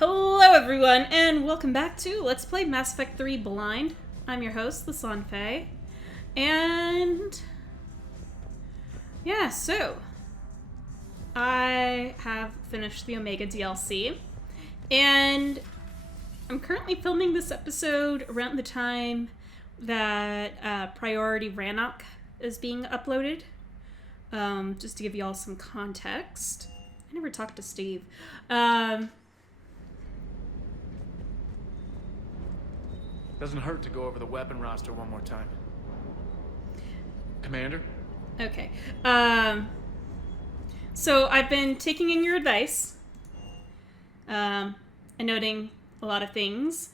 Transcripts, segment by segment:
Hello everyone, and welcome back to Let's Play Mass Effect 3 Blind. I'm your host, Lasan Faye. And... yeah, so... I have finished the Omega DLC. And I'm currently filming this episode around the time that Priority Rannoch is being uploaded. Just to give you all some context. I never talked to Steve. Doesn't hurt to go over the weapon roster one more time. Commander? Okay. So I've been taking in your advice. And noting a lot of things.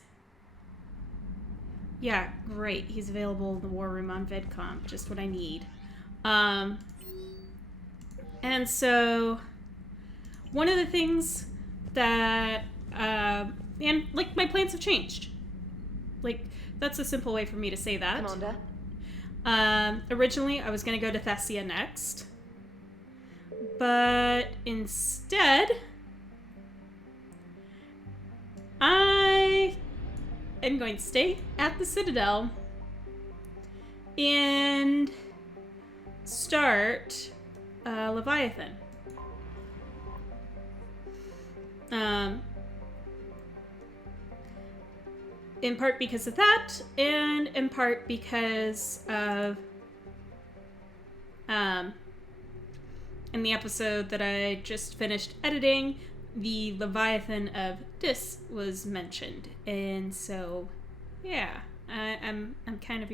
Yeah, great. He's available in the war room on VidComp. Just what I need. And so... one of the things that... and, like, my plans have changed. Like, that's a simple way for me to say that. Commander? Originally, I was going to go to Thessia next. But instead, I am going to stay at the Citadel and start Leviathan. In part because of that, and in part because of, in the episode that I just finished editing, the Leviathan of Dis was mentioned, and so, yeah, I'm kind of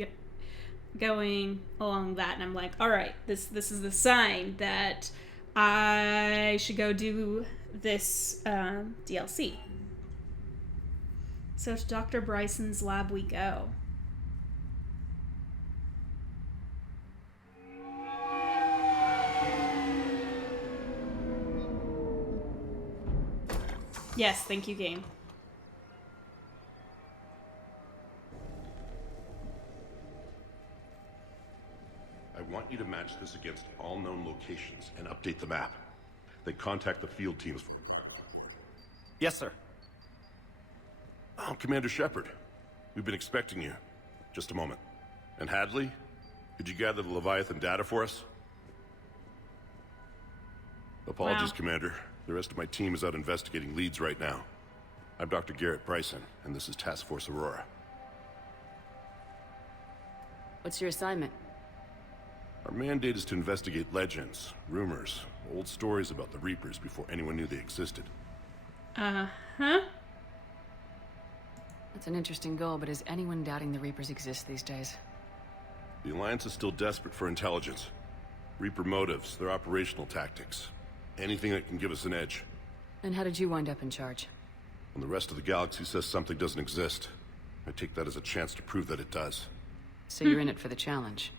going along that, and I'm like, all right, this is the sign that I should go do this DLC. So to Dr. Bryson's lab we go. Yes, thank you, game. I want you to match this against all known locations and update the map. Then contact the field teams for progress report. Yes, sir. Oh, Commander Shepard. We've been expecting you. Just a moment. And Hadley? Could you gather the Leviathan data for us? Apologies, Wow. Commander. The rest of my team is out investigating leads right now. I'm Dr. Garrett Bryson, and this is Task Force Aurora. What's your assignment? Our mandate is to investigate legends, rumors, old stories about the Reapers before anyone knew they existed. Uh-huh. That's an interesting goal, but is anyone doubting the Reapers exist these days? The Alliance is still desperate for intelligence. Reaper motives, their operational tactics. Anything that can give us an edge. And how did you wind up in charge? When the rest of the galaxy says something doesn't exist, I take that as a chance to prove that it does. So you're in it for the challenge.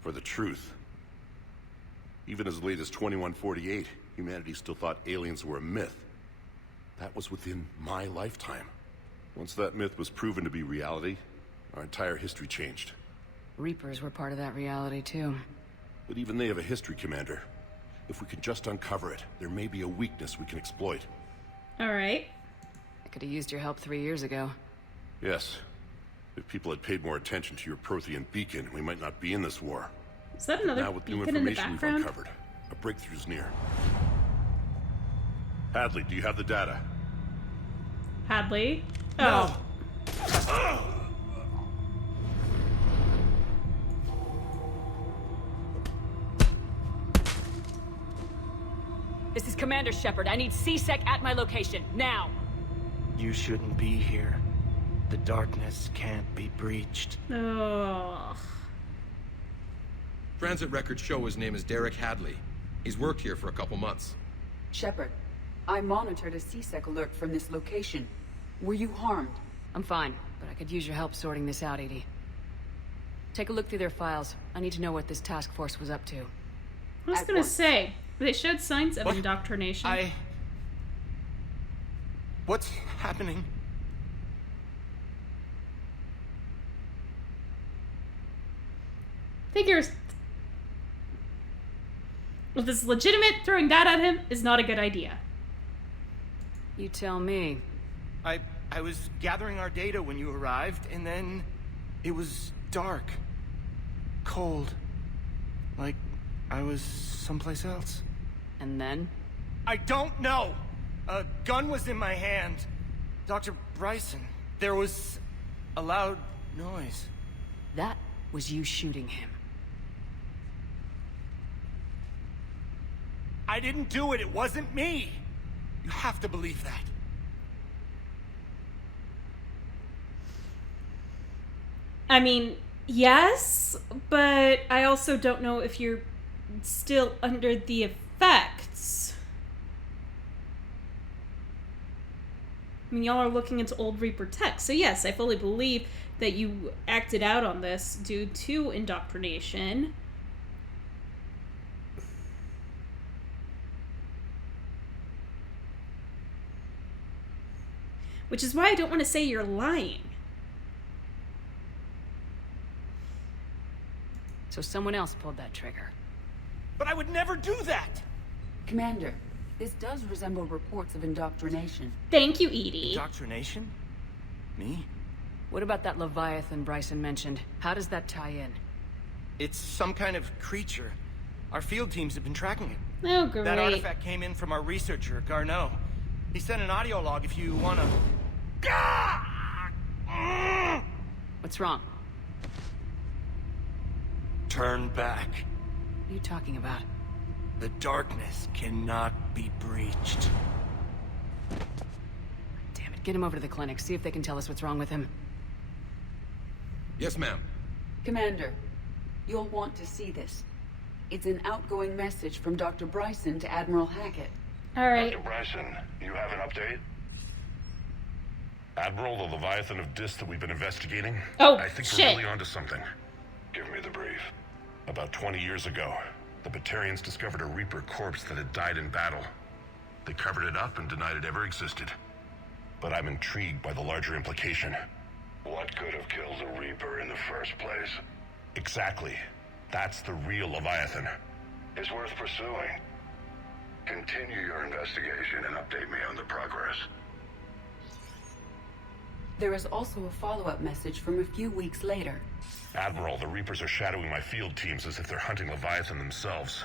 For the truth. Even as late as 2148, humanity still thought aliens were a myth. That was within my lifetime. Once that myth was proven to be reality, our entire history changed. Reapers were part of that reality, too. But even they have a history, Commander. If we can just uncover it, there may be a weakness we can exploit. Alright. I could have used your help 3 years ago. Yes. If people had paid more attention to your Prothean beacon, we might not be in this war. Is that another Now with new beacon in the information we've background? uncovered, a breakthrough's near. Hadley, do you have the data? Hadley? No. Oh. This is Commander Shepard. I need C-Sec at my location, now! You shouldn't be here. The darkness can't be breached. Oh. Transit records show his name is Derek Hadley. He's worked here for a couple months. Shepard, I monitored a C-Sec alert from this location. Were you harmed? I'm fine, but I could use your help sorting this out, Edie. Take a look through their files. I need to know what this task force was up to. I was At gonna once. say, they showed signs of What? indoctrination. What's happening? Figures. If it's legitimate, throwing that at him is not a good idea. You tell me. I was gathering our data when you arrived, and then it was dark. Cold. Like I was someplace else. And then? I don't know! A gun was in my hand. Dr. Bryson, there was a loud noise. That was you shooting him. I didn't do it, it wasn't me! You have to believe that. I mean, yes, but I also don't know if you're still under the effects. I mean, y'all are looking into old Reaper tech, so yes, I fully believe that you acted out on this due to indoctrination. Which is why I don't want to say you're lying. So someone else pulled that trigger. But I would never do that! Commander, this does resemble reports of indoctrination. Thank you, Edie. Indoctrination? Me? What about that Leviathan Bryson mentioned? How does that tie in? It's some kind of creature. Our field teams have been tracking it. Oh, great. That artifact came in from our researcher, Garneau. He sent an audio log if you wanna... What's wrong? Turn back. What are you talking about? The darkness cannot be breached. Damn it, get him over to the clinic. See if they can tell us what's wrong with him. Yes, ma'am. Commander, you'll want to see this. It's an outgoing message from Dr. Bryson to Admiral Hackett. All right. Dr. Bryson, you have an update? Admiral, the Leviathan of Dis that we've been investigating? Oh, I think shit. we're really onto something. Give me the brief. About 20 years ago, the Batarians discovered a Reaper corpse that had died in battle. They covered it up and denied it ever existed. But I'm intrigued by the larger implication. What could have killed the Reaper in the first place? Exactly. That's the real Leviathan. It's worth pursuing. Continue your investigation and update me on the progress. There is also a follow-up message from a few weeks later. Admiral, the Reapers are shadowing my field teams as if they're hunting Leviathan themselves.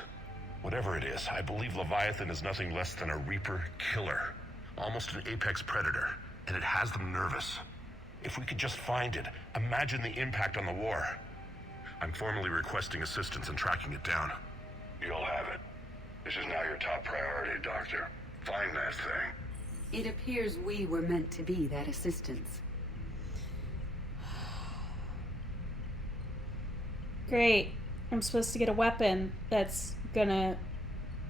Whatever it is, I believe Leviathan is nothing less than a Reaper killer. Almost an apex predator, and it has them nervous. If we could just find it, imagine the impact on the war. I'm formally requesting assistance in tracking it down. You'll have it. This is now your top priority, Doctor. Find that thing. It appears we were meant to be that assistance. Great. I'm supposed to get a weapon that's gonna,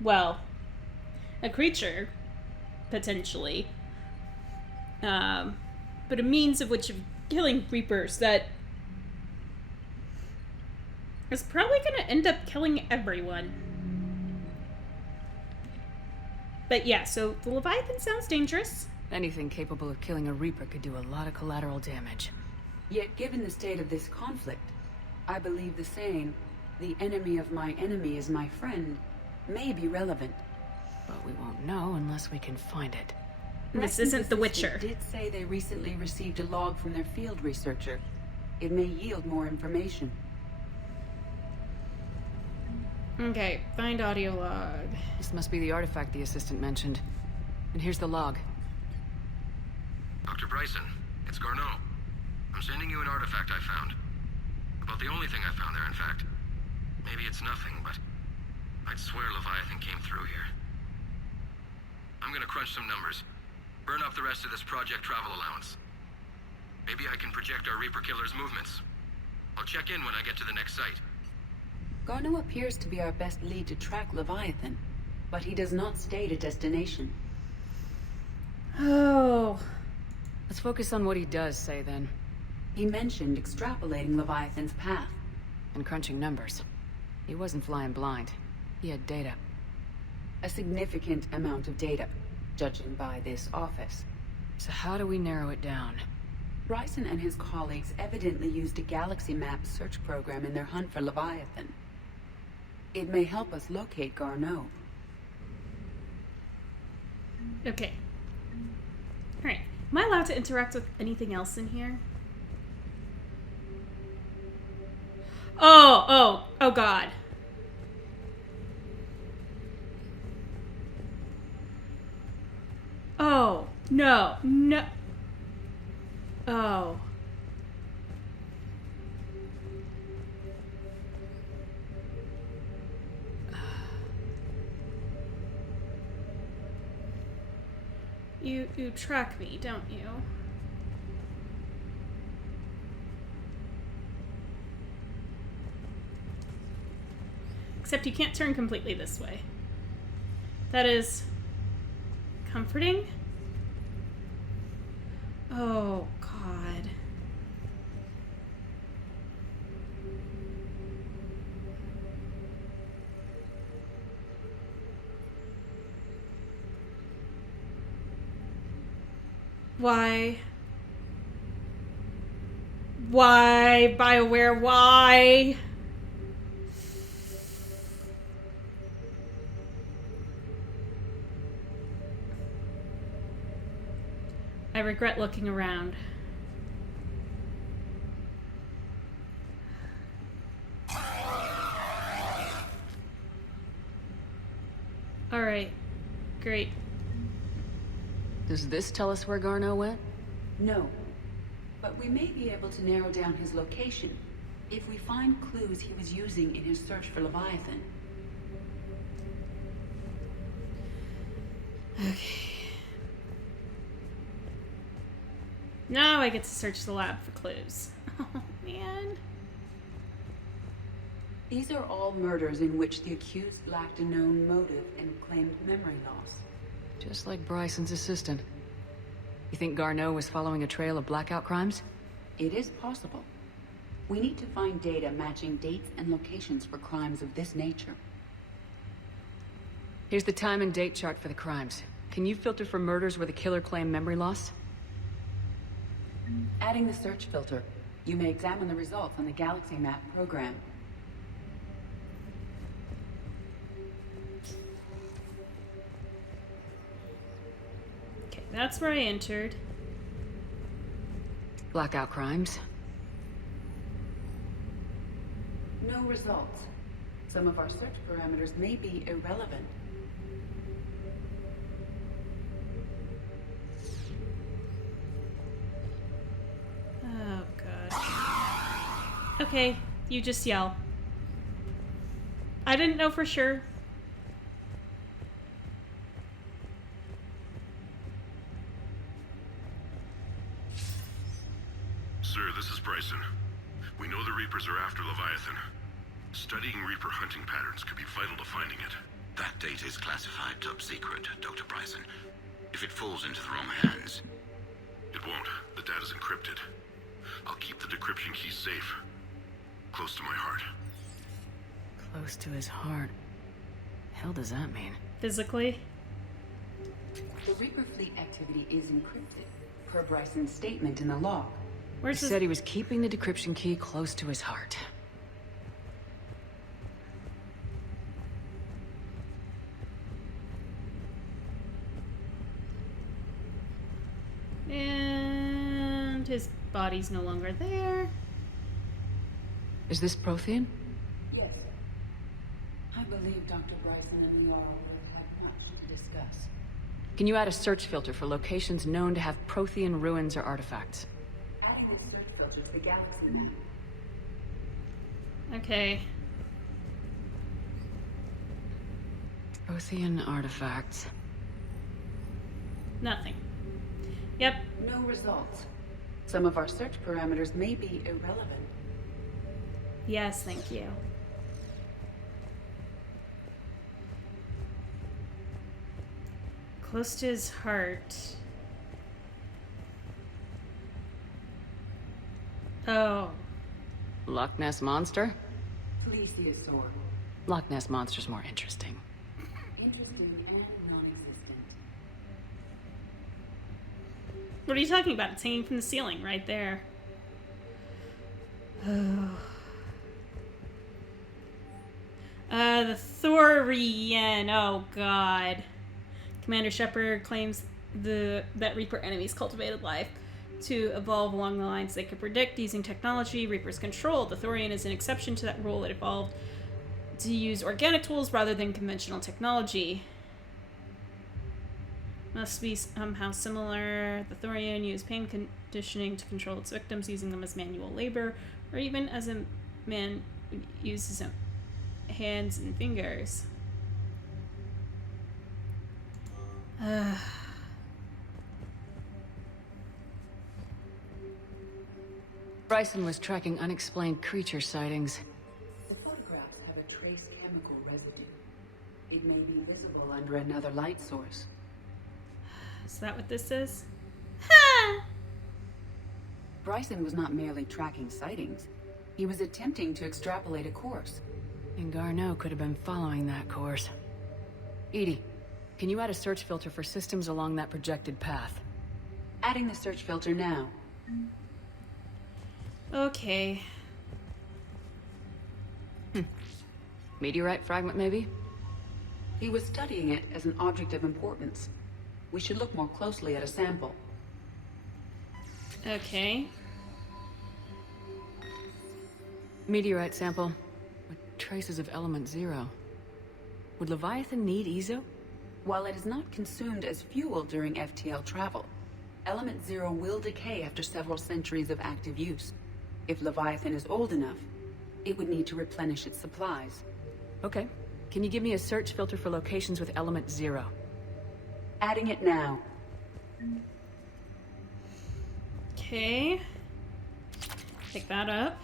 well, a creature, potentially. But a means of which of killing Reapers that is probably gonna end up killing everyone. But yeah, so the Leviathan sounds dangerous. Anything capable of killing a Reaper could do a lot of collateral damage. Yet given the state of this conflict, I believe the saying, "The enemy of my enemy is my friend," may be relevant. But we won't know unless we can find it. This Bryson's isn't The assistant Witcher. did say they recently received a log from their field researcher. It may yield more information. Okay, find audio log. This must be the artifact the assistant mentioned. And here's the log. Dr. Bryson, it's Garneau. I'm sending you an artifact I found. About the only thing I found there, in fact. Maybe it's nothing, but I'd swear Leviathan came through here. I'm gonna crunch some numbers. Burn up the rest of this project travel allowance. Maybe I can project our Reaper killer's movements. I'll check in when I get to the next site. Garneau appears to be our best lead to track Leviathan, but he does not state a destination. Oh. Let's focus on what he does say then. He mentioned extrapolating Leviathan's path. And crunching numbers. He wasn't flying blind. He had data. A significant amount of data, judging by this office. So how do we narrow it down? Bryson and his colleagues evidently used a galaxy map search program in their hunt for Leviathan. It may help us locate Garneau. Okay. Alright. Am I allowed to interact with anything else in here? Oh God. Oh, no. Oh. You track me, don't you? Except you can't turn completely this way. That is comforting. Oh, God. Why? Why, BioWare, why? I regret looking around. Alright. Great. Does this tell us where Garneau went? No. But we may be able to narrow down his location if we find clues he was using in his search for Leviathan. Okay. Now I get to search the lab for clues. Oh, man. These are all murders in which the accused lacked a known motive and claimed memory loss. Just like Bryson's assistant. You think Garneau was following a trail of blackout crimes? It is possible. We need to find data matching dates and locations for crimes of this nature. Here's the time and date chart for the crimes. Can you filter for murders where the killer claimed memory loss? Adding the search filter, you may examine the results on the Galaxy Map program. Okay, that's where I entered. Blackout crimes. No results. Some of our search parameters may be irrelevant. Oh, God. Okay, you just yell. I didn't know for sure. Sir, this is Bryson. We know the Reapers are after Leviathan. Studying Reaper hunting patterns could be vital to finding it. That data is classified top secret, Dr. Bryson. If it falls into the wrong hands... It won't. The data's encrypted. I'll keep the decryption key safe. Close to my heart. Close to his heart. Hell does that mean? Physically? The Reaper fleet activity is encrypted, per Bryson's statement in the log. Where's He his... said he was keeping the decryption key close to his heart. And his body's no longer there. Is this Prothean? Yes. I believe Dr. Bryson and Liara will have much to discuss. Can you add a search filter for locations known to have Prothean ruins or artifacts? Adding the search filter to the Galaxy Map. Okay. Prothean artifacts. Nothing. Yep. No results. Some of our search parameters may be irrelevant. Yes, thank you. Close to his heart. Oh. Loch Ness Monster? Plesiosaur. Loch Ness Monster's more interesting. Interesting and non-existent. What are you talking about? It's hanging from the ceiling right there. The Thorian. Oh, God. Commander Shepard claims that Reaper enemies cultivated life to evolve along the lines they could predict using technology Reapers control. The Thorian is an exception to that rule. It evolved to use organic tools rather than conventional technology. Must be somehow similar. The Thorian used pain conditioning to control its victims, using them as manual labor, or even as a man uses his hands and fingers. Bryson was tracking unexplained creature sightings. The photographs have a trace chemical residue. It may be visible under another light source. Is that what this is? Bryson was not merely tracking sightings. He was attempting to extrapolate a course. And Garneau could have been following that course. Edie, can you add a search filter for systems along that projected path? Adding the search filter now. Okay. Meteorite fragment, maybe? He was studying it as an object of importance. We should look more closely at a sample. Okay. Meteorite sample with traces of element 0. Would Leviathan need Ezo? While it is not consumed as fuel during FTL travel, element 0 will decay after several centuries of active use. If Leviathan is old enough, it would need to replenish its supplies. Okay. Can you give me a search filter for locations with element 0? Adding it now. Okay. Pick that up.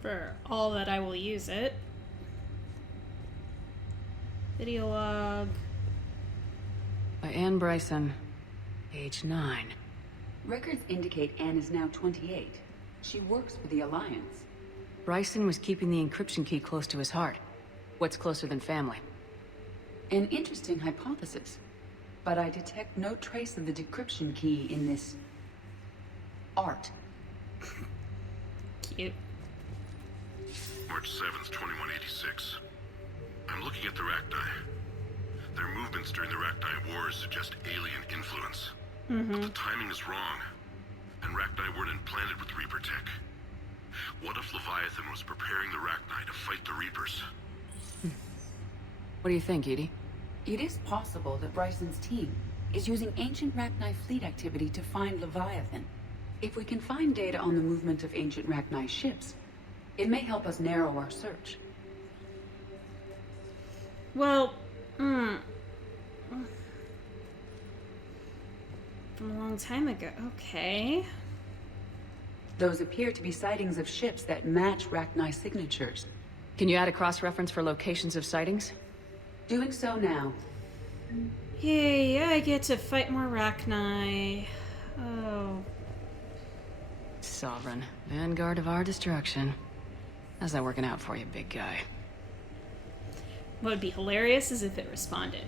For all that I will use it. Video log. By Anne Bryson, age 9. Records indicate Anne is now 28. She works for the Alliance. Bryson was keeping the encryption key close to his heart. What's closer than family? An interesting hypothesis. But I detect no trace of the decryption key in this... art. Cute. March 7th, 2186. I'm looking at the Rachni. Their movements during the Rachni Wars suggest alien influence. But the timing is wrong, and Rachni weren't implanted with Reaper tech. What if Leviathan was preparing the Rachni to fight the Reapers? What do you think, Edie? It is possible that Bryson's team is using ancient Rachni fleet activity to find Leviathan. If we can find data on the movement of ancient Rachni ships, it may help us narrow our search. Well, from a long time ago. Okay. Those appear to be sightings of ships that match Rachni signatures. Can you add a cross-reference for locations of sightings? Doing so now. Yay, I get to fight more Rachni. Oh. Sovereign. Vanguard of our destruction. How's that working out for you, big guy? What would be hilarious is if it responded.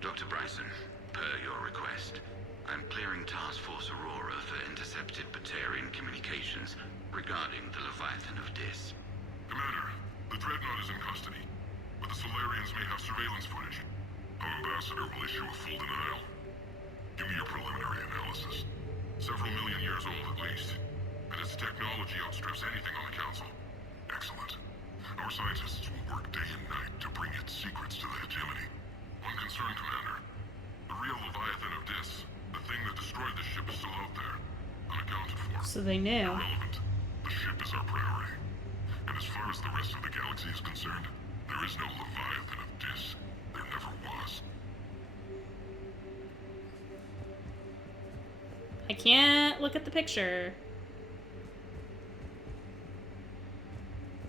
Dr. Bryson, per your request, I'm clearing Task Force Aurora for intercepted Batarian communications regarding the Leviathan of Dis. Commander, the Dreadnought is in custody, but the Solarians may have surveillance footage. Our ambassador will issue a full denial. Give me your preliminary analysis. Several million years old at least, and its technology outstrips anything on the Council. Excellent. Our scientists will work day and night to bring its secrets to the hegemony. One concern, Commander. The real Leviathan of Dis, the thing that destroyed the ship, is still out there, unaccounted for. So they knew. Irrelevant. The ship is our priority. And as far as the rest of the galaxy is concerned, there is no Leviathan of Dis. There never was. I can't look at the picture.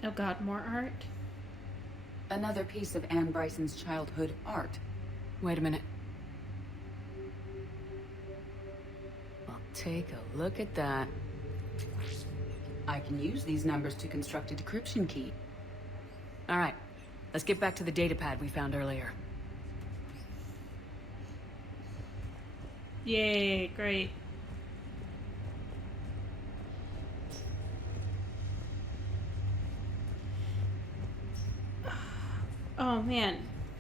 Oh god, more art? Another piece of Anne Bryson's childhood art. Wait a minute. I'll take a look at that. I can use these numbers to construct a decryption key. All right, let's get back to the datapad we found earlier. Yay, great. Oh man,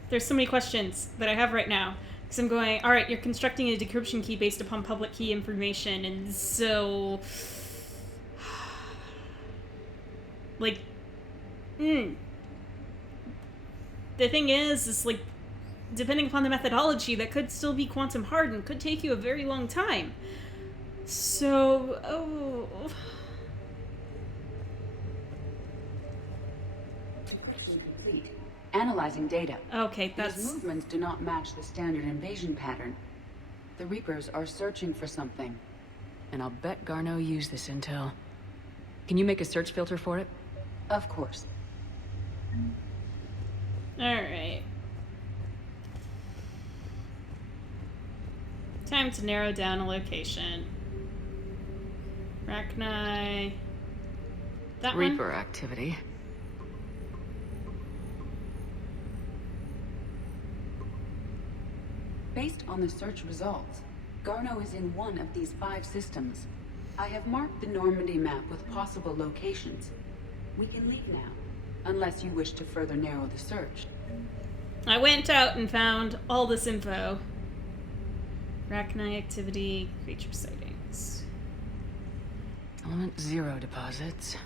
there's so many questions that I have right now. Because I'm going, alright, you're constructing a decryption key based upon public key information, and so... like... The thing is like, depending upon the methodology, that could still be quantum hardened, could take you a very long time. So, Decryption complete. Analyzing data. Okay, These movements do not match the standard invasion pattern. The Reapers are searching for something. And I'll bet Garneau used this intel. Can you make a search filter for it? Of course. Alright. Time to narrow down a location. Rachni. That Reaper one? activity. Based on the search results, Garneau is in one of these 5 systems. I have marked the Normandy map with possible locations. We can leave now, unless you wish to further narrow the search. I went out and found all this info. Rachni activity, creature sightings. Element 0 deposits.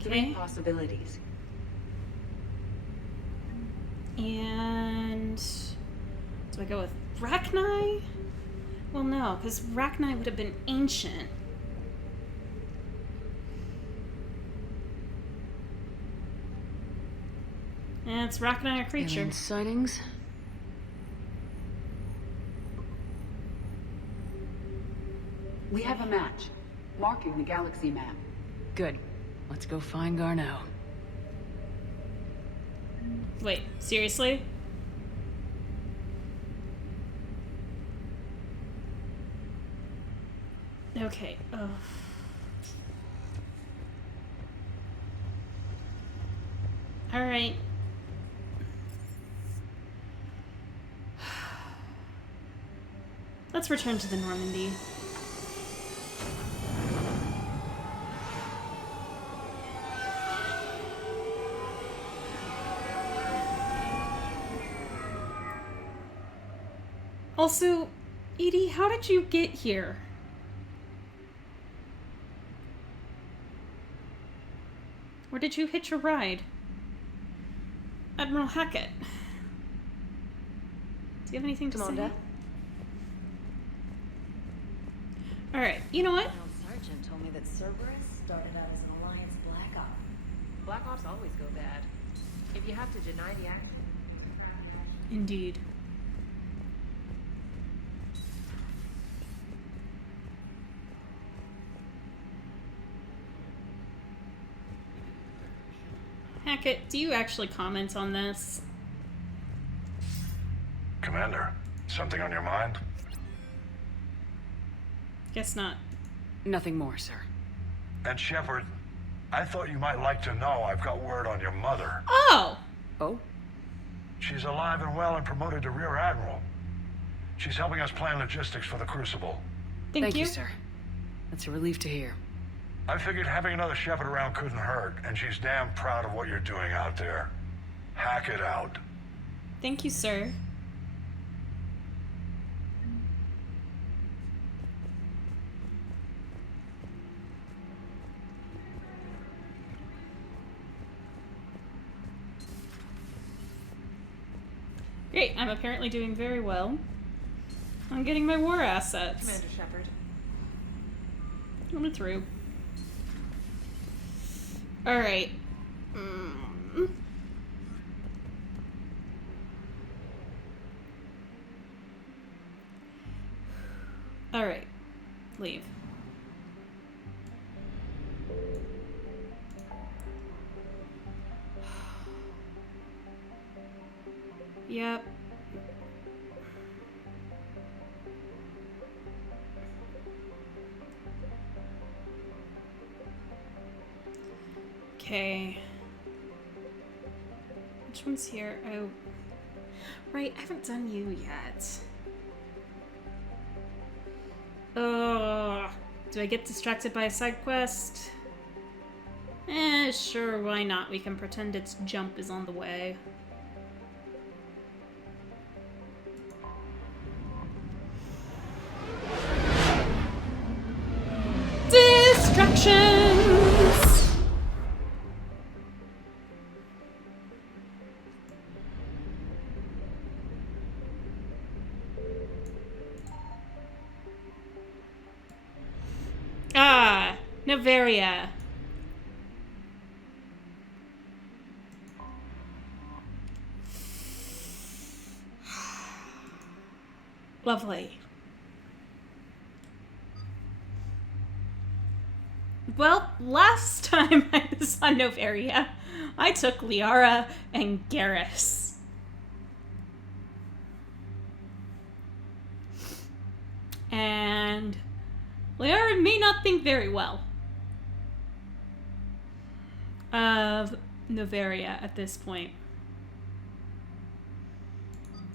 Three Okay. possibilities. And do I go with Rachni? Well, no, because Rachni would have been ancient. And it's Rachni or creature. Alien sightings. We have a match, marking the galaxy map. Good. Let's go find Garneau. Wait, seriously? Okay. Oh. All right. Let's return to the Normandy. Also, Edie, how did you get here? Or did you hitch a ride? Admiral Hackett. Do you have anything to say? Commander? Alright, you know what? Colonel Sargent told me that Cerberus started out as an Alliance Black Op. Black Ops always go bad. If you have to deny the action, it's a crappy action. Indeed. Hackett, do you actually comment on this? Commander, something on your mind? Guess not. Nothing more, sir. And Shepard, I thought you might like to know I've got word on your mother. Oh! Oh? She's alive and well and promoted to Rear Admiral. She's helping us plan logistics for the Crucible. Thank you, sir. That's a relief to hear. I figured having another Shepard around couldn't hurt, and she's damn proud of what you're doing out there. Hack it out. Thank you, sir. Great, I'm apparently doing very well. I'm getting my war assets. Commander Shepard. Coming through. Alright. Alright. Leave. Yep. Okay. Which one's here? Oh. Right, I haven't done you yet. Do I get distracted by a side quest? Sure, why not? We can pretend its jump is on the way. Distractions! Novaria. Lovely. Well, last time I was on Novaria, I took Liara and Garrus. And Liara may not think very well of Novaria at this point.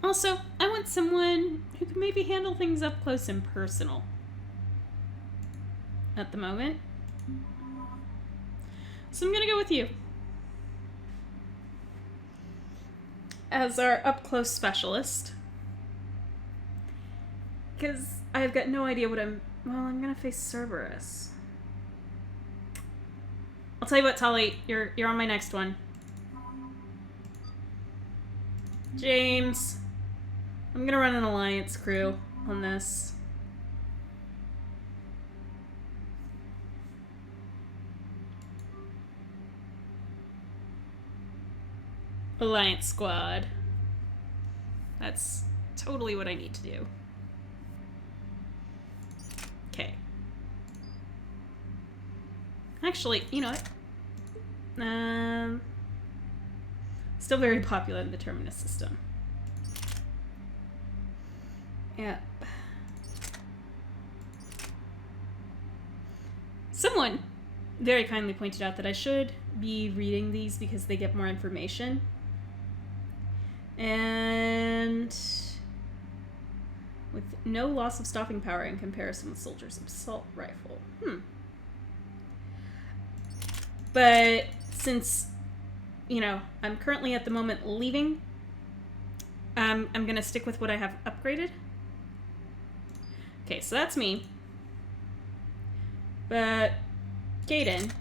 Also, I want someone who can maybe handle things up close and personal at the moment. So I'm gonna go with you as our up-close specialist. Because I've got no idea what I'm gonna face Cerberus. I'll tell you what, Tali, you're on my next one. James, I'm gonna run an alliance crew on this. Alliance squad. That's totally what I need to do. Okay. Actually, you know what? Still very popular in the Terminus system. Yep. Someone very kindly pointed out that I should be reading these because they get more information. And with no loss of stopping power in comparison with Soldier's assault rifle. But since, you know, I'm currently at the moment leaving, I'm gonna stick with what I have upgraded. Okay, so that's me. But Gaiden.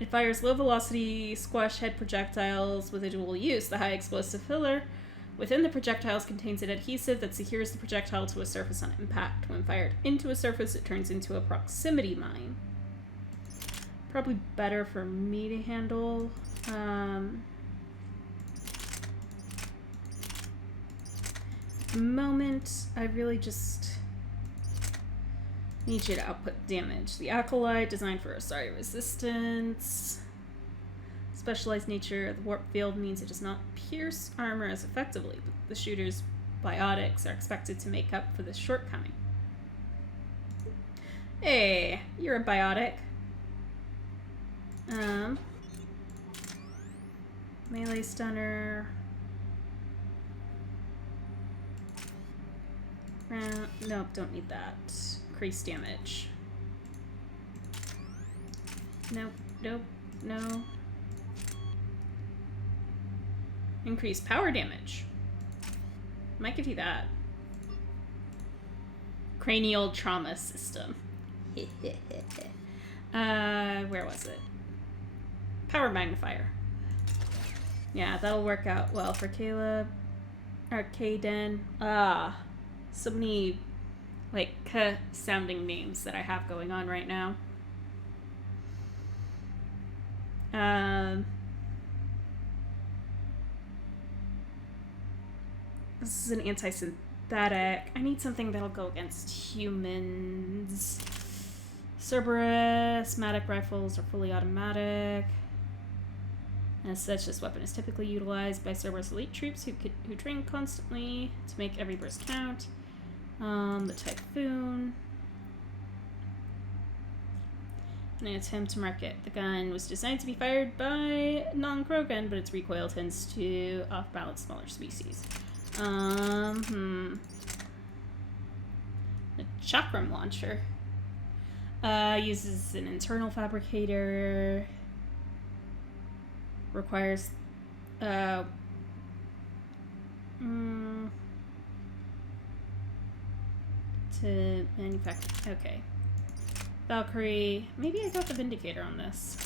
It fires low-velocity squash head projectiles with a dual use. The high-explosive filler within the projectiles contains an adhesive that secures the projectile to a surface on impact. When fired into a surface, it turns into a proximity mine. Probably better for me to handle. At the moment, I really just need you to output damage. The Acolyte, designed for Asari resistance. Specialized nature of the warp field means it does not pierce armor as effectively, but the shooter's biotics are expected to make up for this shortcoming. Hey, you're a biotic. Melee stunner. Nope, don't need that. Increase damage. Nope, nope, no. Increase power damage. Might give you that. Cranial trauma system. Where was it? Power magnifier. Yeah, that'll work out well for Caleb. Arcaden. So many, like, sounding names that I have going on right now. This is an anti-synthetic. I need something that'll go against humans. Cerberus, automatic rifles are fully automatic. As such, this weapon is typically utilized by Cerberus elite troops who train constantly to make every burst count. The Typhoon. An attempt to market. The gun was designed to be fired by non-Krogan, but its recoil tends to off-balance smaller species. The chakram launcher. Uses an internal fabricator. Requires to manufacture. Okay. Valkyrie. Maybe I got the Vindicator on this.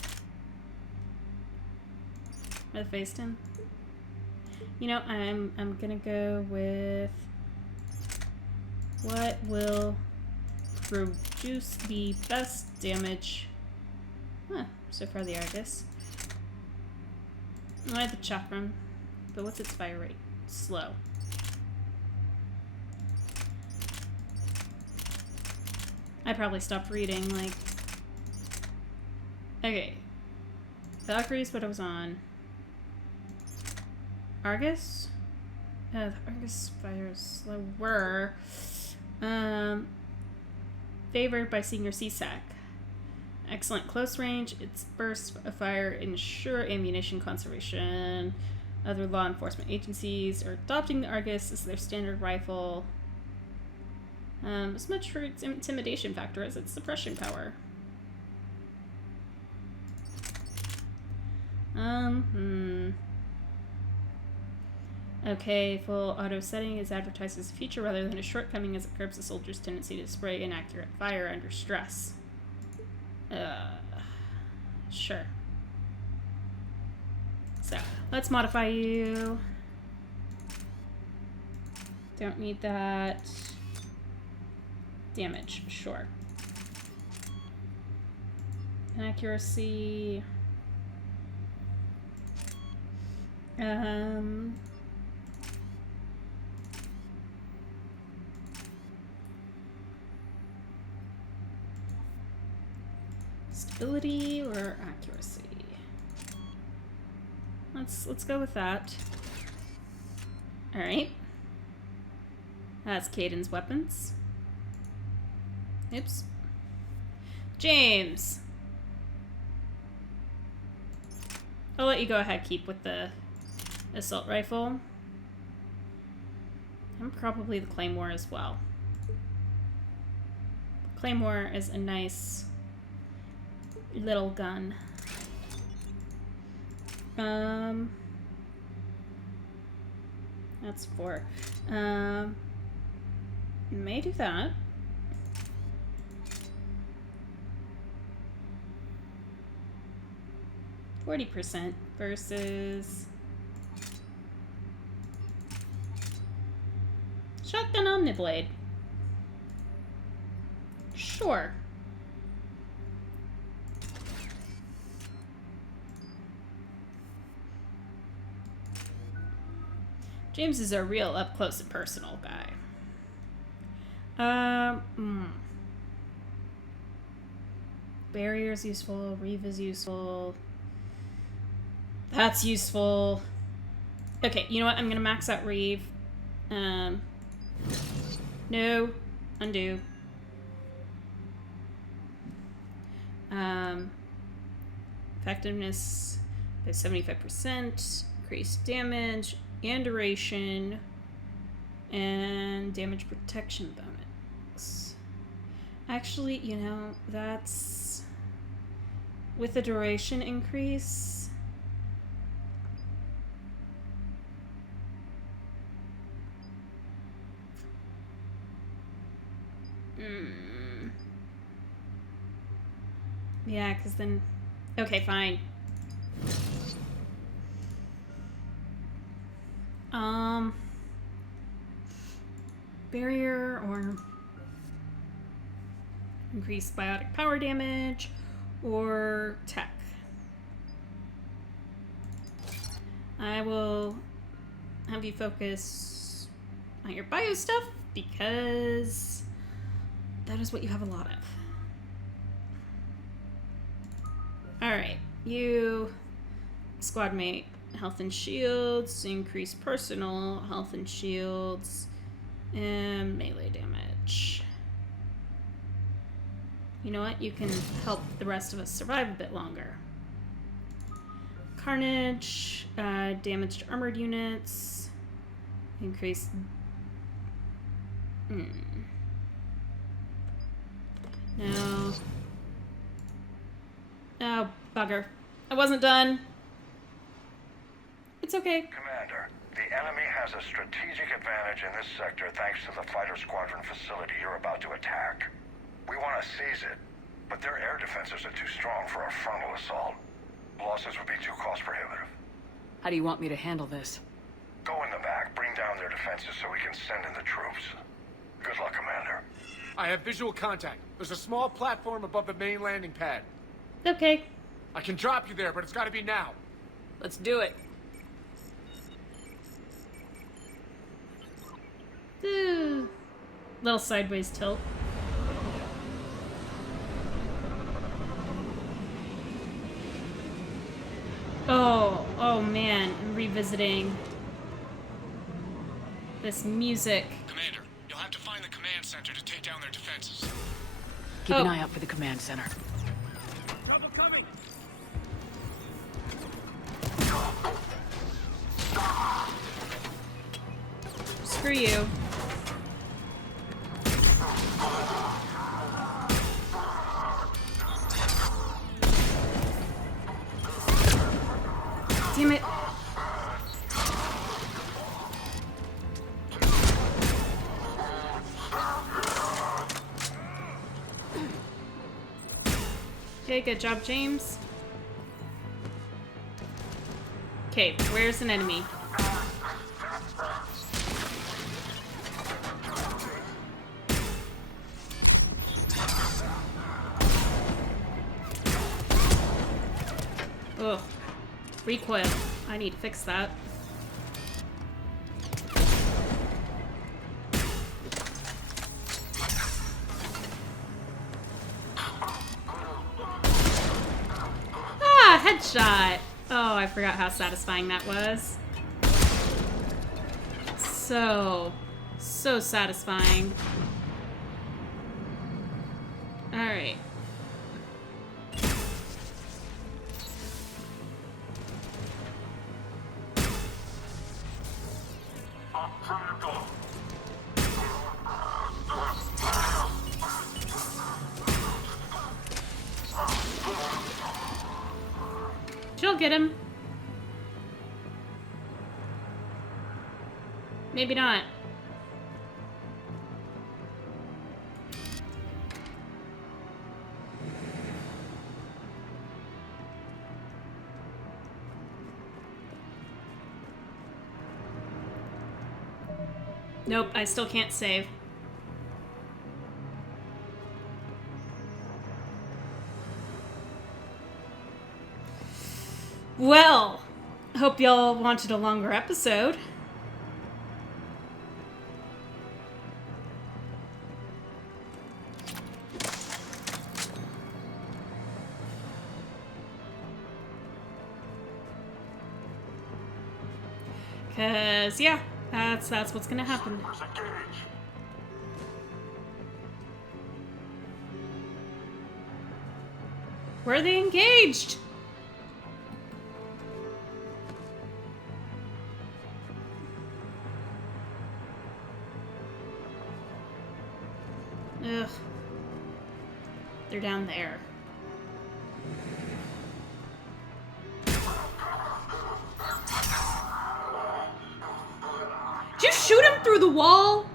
With Faceton. You know, I'm gonna go with what will produce the best damage. Huh, so far the Argus. I like the Chakram, but what's its fire rate? Slow. I probably stopped reading, like... Okay. Valkyrie's what I was on. Argus? The Argus fires slower. Favored by Senior CSAC. Excellent close range. Its bursts of fire ensure ammunition conservation. Other law enforcement agencies are adopting the Argus as their standard rifle. As much for its intimidation factor as its suppression power. Okay, full auto setting is advertised as a feature rather than a shortcoming as it curbs the soldier's tendency to spray inaccurate fire under stress. Sure. So, let's modify you. Don't need that. Damage, sure. Accuracy. Stability or accuracy? Let's go with that. All right. That's Caden's weapons. Oops. James. I'll let you go ahead, keep with the assault rifle. And probably the Claymore as well. Claymore is a nice little gun. That's 4. May do that. %, versus shotgun Omniblade. Sure. James is a real up close and personal guy. Barrier's useful, Reeve is useful. That's useful. Okay, you know what? I'm gonna max out Reeve. No. Undo. Effectiveness by 75%. Increased damage and duration. And damage protection bonus. Actually, you know, that's... with the duration increase... Yeah, because then... Okay, fine. Barrier or... increased biotic power damage or tech. I will have you focus on your bio stuff because that is what you have a lot of. Alright, you squad mate health and shields, increase personal health and shields, and melee damage. You know what? You can help the rest of us survive a bit longer. Carnage, damaged armored units, increased. No. Oh, bugger. I wasn't done. It's okay. Commander, the enemy has a strategic advantage in this sector thanks to the fighter squadron facility you're about to attack. We want to seize it, but their air defenses are too strong for a frontal assault. Losses would be too cost prohibitive. How do you want me to handle this? Go in the back, bring down their defenses so we can send in the troops. Good luck, Commander. I have visual contact. There's a small platform above the main landing pad. Okay. I can drop you there, but it's got to be now. Let's do it. Little sideways tilt. Oh man, I'm revisiting this music. Commander, you'll have to find the command center to take down their defenses. Keep an eye out for the command center. Trouble coming! Screw you. Damn it. Okay, good job, James. Okay, where's an enemy? Ugh. Recoil. I need to fix that. Ah, headshot! Oh, I forgot how satisfying that was. So satisfying. Alright. She'll get him. Maybe not. Nope, I still can't save. Well, hope y'all wanted a longer episode. Cause yeah, that's what's gonna happen. Where are they engaged? Ugh. They're down there. Did you shoot him through the wall?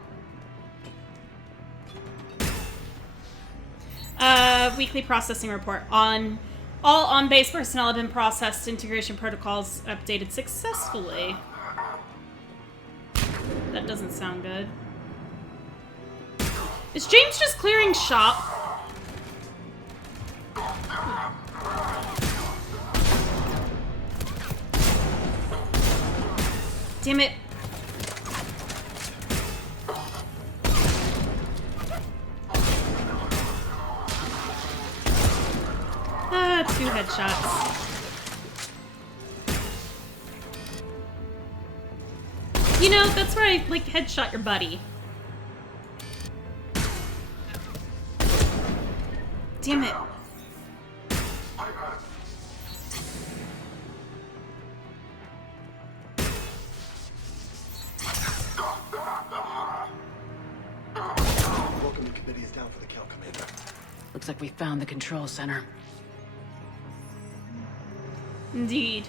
Weekly processing report. All on-base personnel have been processed. Integration protocols updated successfully. That doesn't sound good. Is James just clearing shop? Damn it. Ah, 2 headshots. You know, that's where I, like, headshot your buddy. Damn it. Welcome to committee is down for the count, Commander. Looks like we found the control center. Indeed.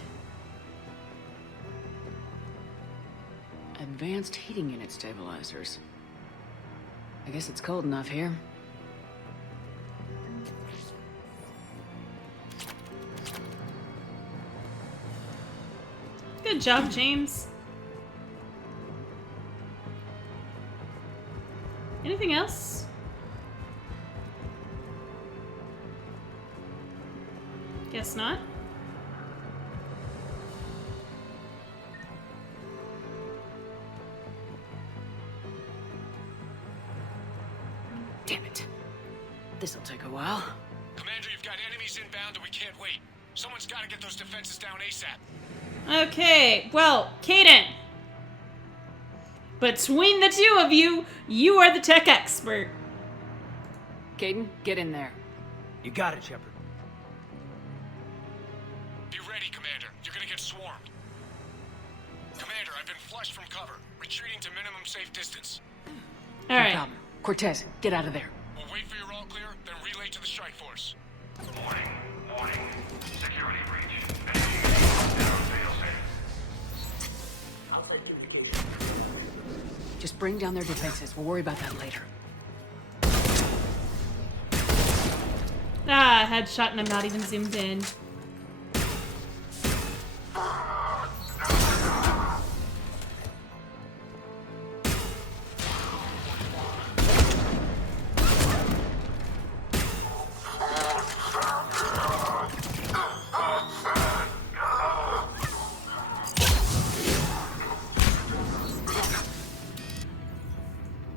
Advanced heating unit stabilizers. I guess it's cold enough here. Good job, James. Anything else? Guess not. Damn it. This'll take a while. Commander, you've got enemies inbound and we can't wait. Someone's got to get those defenses down ASAP. Okay, well, Kaden. Between the two of you, you are the tech expert. Caden, get in there. You got it, Shepard. Be ready, Commander. You're gonna get swarmed. Commander, I've been flushed from cover. Retreating to minimum safe distance. All No right. problem. Cortez, get out of there. We'll wait for your all clear, then relay to the strike force. Warning, warning. Security breach. Down failsafe. I'll send communication. Just bring down their defenses. We'll worry about that later. Ah, headshot and I'm not even zoomed in.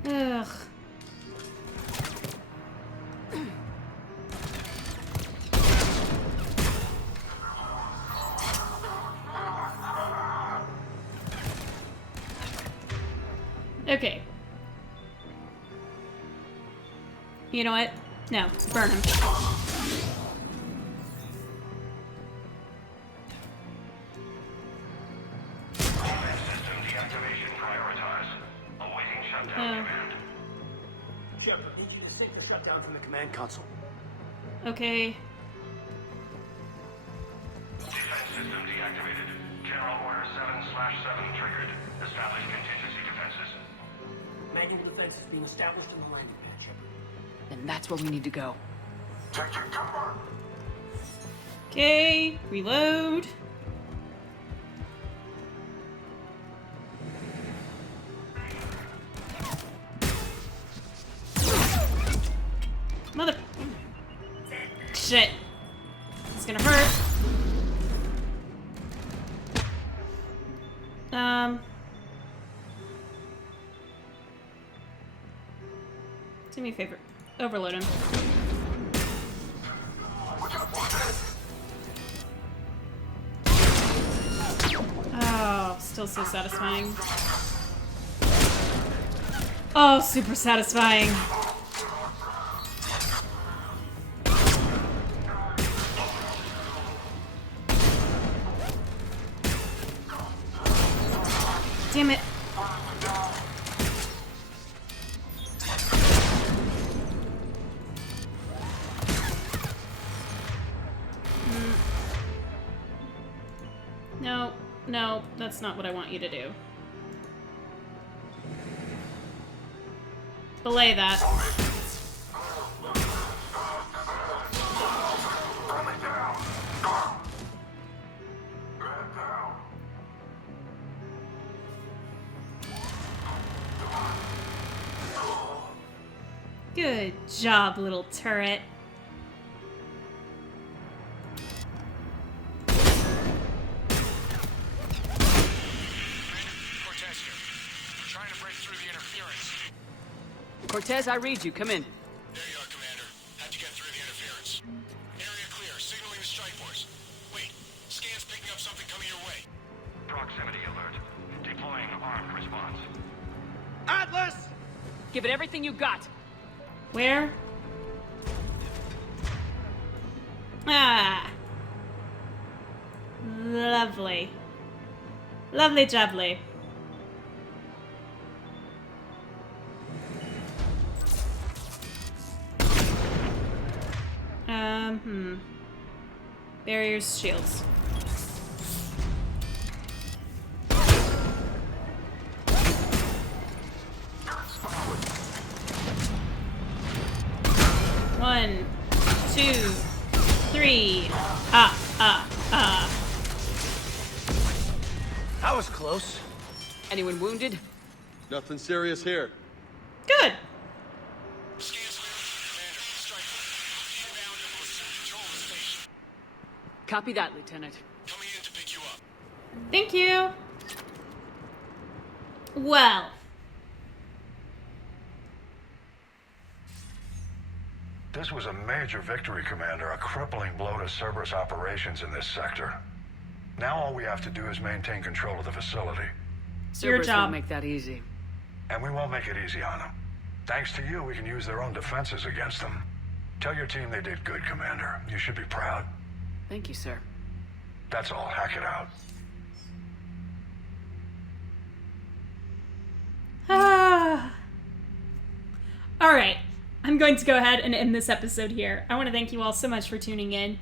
Ugh. Okay. You know what? No, burn him. System deactivation prioritized. Awaiting shutdown command. Shepard, need you to sync the shutdown from the command console. Okay. Defense system deactivated. General Order 7/7 triggered. Establish contingency defenses. Manual defense is being established in the landing pad, Shepard. And that's where we need to go. Take your cover. Okay, reload. Mother... Shit. It's gonna hurt. Do me a favor. Overload him. Oh, still so satisfying. Oh, super satisfying. Damn it. No, no, that's not what I want you to do. Belay that. Good job, little turret. Cortez here. We're trying to break through the interference. Cortez, I read you. Come in. There you are, Commander. How'd you get through the interference? Area clear. Signaling the strike force. Wait. Scan's picking up something coming your way. Proximity alert. Deploying armed response. Atlas! Give it everything you got. Where? Ah. Lovely. Lovely jubbly. Barriers, shields. One, two, three. That was close. Anyone wounded? Nothing serious here. Good. Scans clear. Commander, strike force. Inbound and will assume control of the station. Copy that, Lieutenant. Coming in to pick you up. Thank you. Well. This was a major victory, Commander. A crippling blow to Cerberus operations in this sector. Now all we have to do is maintain control of the facility. Cerberus job. won't make that easy. And we won't make it easy on them. Thanks to you, we can use their own defenses against them. Tell your team they did good, Commander. You should be proud. Thank you, sir. That's all. Hack it out. All right. I'm going to go ahead and end this episode here. I want to thank you all so much for tuning in.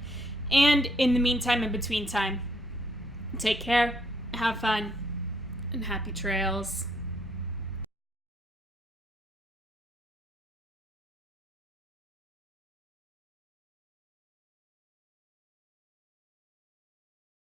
And in the meantime, in between time, take care, have fun, and happy trails.